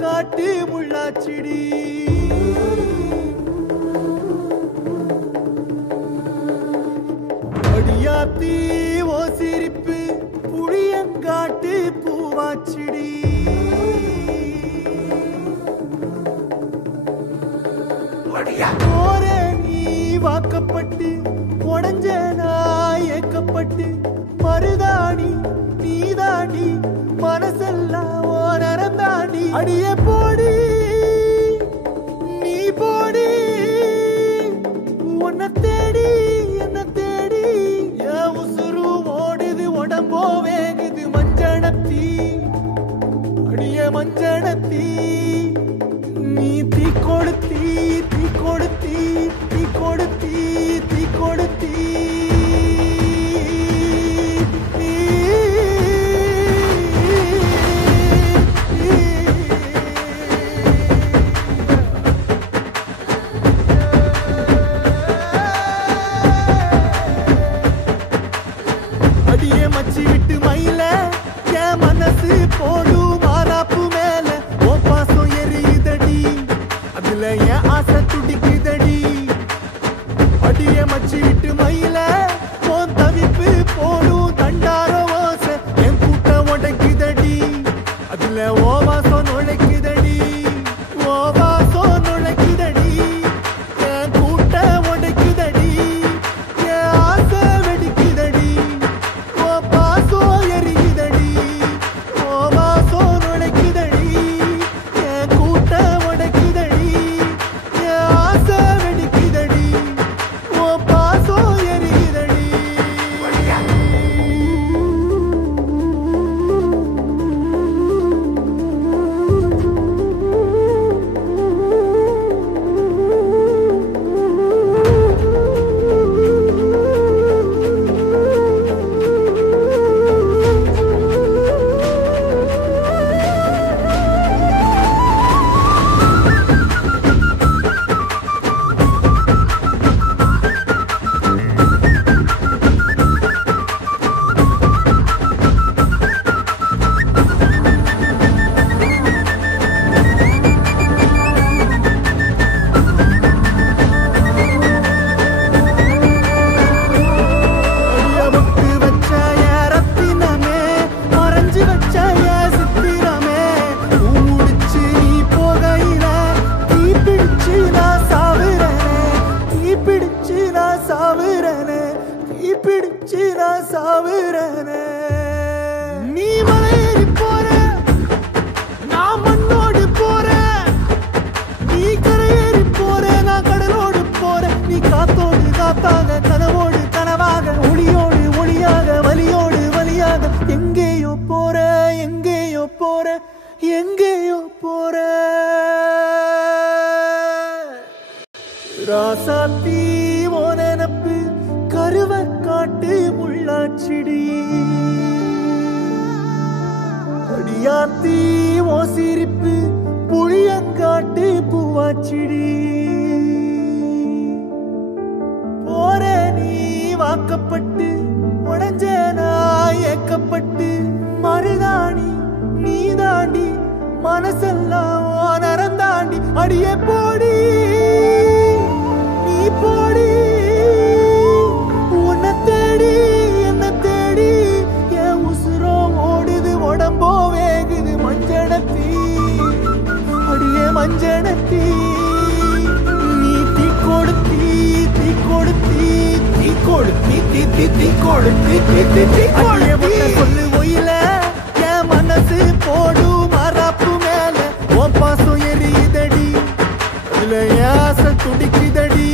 காட்டு முள்ளாச்சிடி அடியாத்தி ஓ சிரிப்பு புளியங்காட்டு பூவாச்சிடி போற நீ வாக்கப்பட்டு உடஞ்ச நாய் ஏக்கப்பட்டு மருதாணி நீதாண்டி மனசெல்லாம் ஓரம் தாண்டி அடியே போடி நீ போடி உன்னை தேடி என்ன தேடி என் உசுரு ஓடுது உடம்போ வேகுது மஞ்சனத்தி அடியே மஞ்சனத்தி நீ தீ கொடுத்தி தீ கொடுத்தி தீ கொடுத்தி தீ கொடுத்தி அடியே மச்சி விட்டு மயில என் மனசு போடு மாறாப்பு மேல ஓ பாசம் எரியுதடி அதுல என் ஆசை துடிக்குதடி அடியே மச்சி விட்டு மயில போன் தவிப்பு போடும் தண்டார ஓசை என் கூட்டம் உடைக்குதடி அதுல ஓ வாசம் நுழைக்குதடி ஓ வாசம் நுழைக்குதடி என் கூட்டம் உடைக்குதடி என் ஆசை வெடிக்குதடி ஓ பாசம் எரியுதடி ஓ வாசம் நுழைக்குதடி என் கூட்டம் உடைக்குதடி என் ஆசை வெடிக்குதடி ஓ பாசம் எரியுதடி நீ மலையேறி போற நான் மண்ணோடு போற நீ கரையேறி போற நான் கடலோடு போற நீ காத்தோடு காத்தாக கனவோடு கனவாக ஒளியோடு ஒளியாக வலியோடு வலியாக எங்கேயோ போற எங்கேயோ போற எங்கேயோ போற ராசாத்தி ஓ நினப்பு கருவ காட்டு முள்ளாச்சிடி அடியாத்தி ஓ சிரிப்பு புளியங்காட்டு பூவாச்சிடி போற நீ வாக்கப்பட்டு உடஞ்ச நாய் ஏக்கப்பட்டு மருதாணி நீதாண்டி மனசெல்லாம் ஓரம் தாண்டி அடியே போடி நீ போடி உன்னை தேடி என்ன தேடி என் உசுரோ ஓடுது உடம்போ வேகுது மஞ்சனத்தி அடியே மஞ்சனத்தி நீ தீ கொடுத்தி தீ கொடுத்தி தீ கொடுத்தி தீ தீ தீ கொடுத்தி தீ தீ தீ கொடுத்தி சொல்லு ஒயில என் மனசு போடு மாறாப்பு மேல ஓ பாசம் எரியுதடி அதுல ஆசை துடிக்குதடி